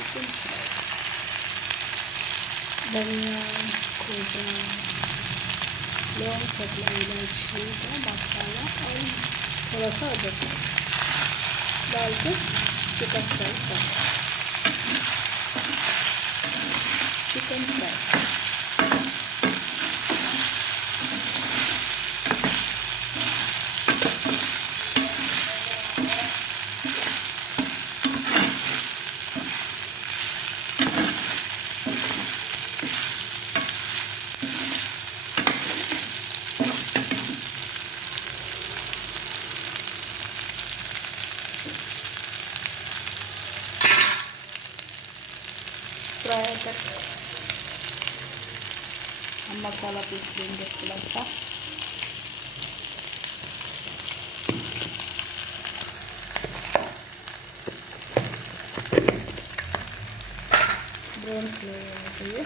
Chicken fry धनिया खोया लौंग पतला इलायची का मसाला और थोड़ा सा अदरक डाल के चिकन फ्राई कर चिकन फ्राई फ्राई तक हम मसाला पीस देंगे थोड़ा सा ब्राउन कलर होना चाहिए।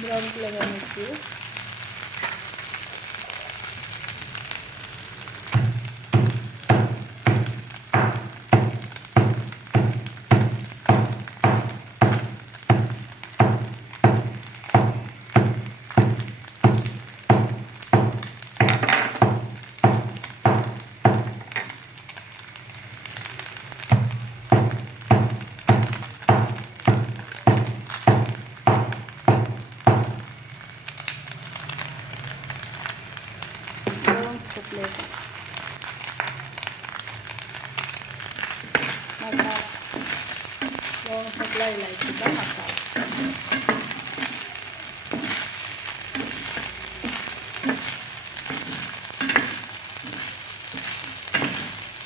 ब्राउन कलर होना चाहिए। प्लेट मसाला लौंग पतला इलायची का मसाला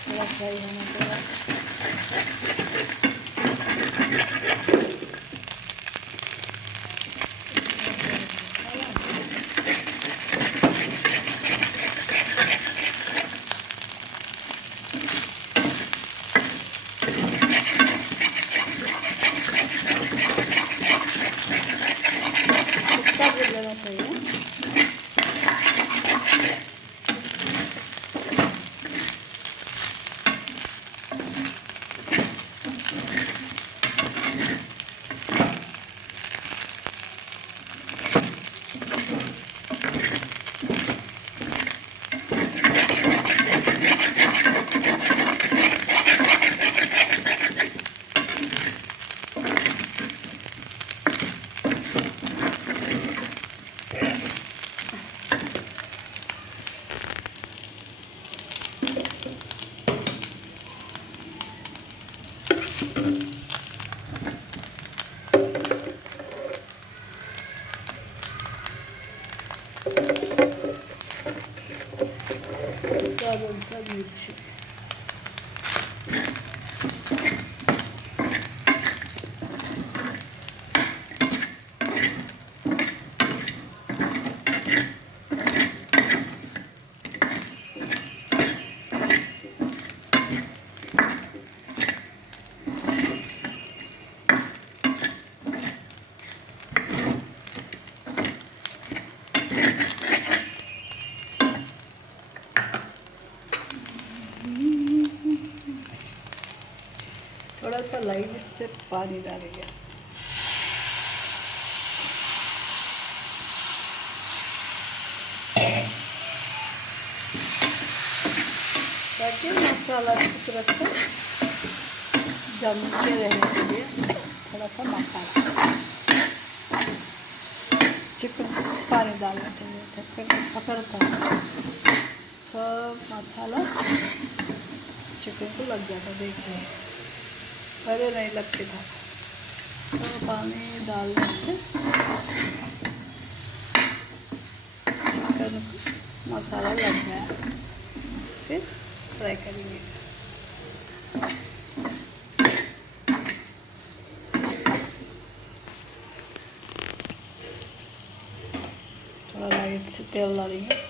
थोड़ा फ्राई होने के बाद देना चाहिए। सब मिर्ची थोड़ा सा लाइट से पानी डालेंगे। ताकि मसाला अच्छी तरह से जम के रहने के लिए थोड़ा सा मसाला चिकन पानी डालना चाहिए था, फिर पकड़ता है। सब मसाला चिकन को लग जाता, देखिए पहले नहीं लगते था। तो पानी डालने से चिकन को मसाला लग गया। फिर फ्राई करेंगे। थोड़ा लाइट से तेल डालेंगे।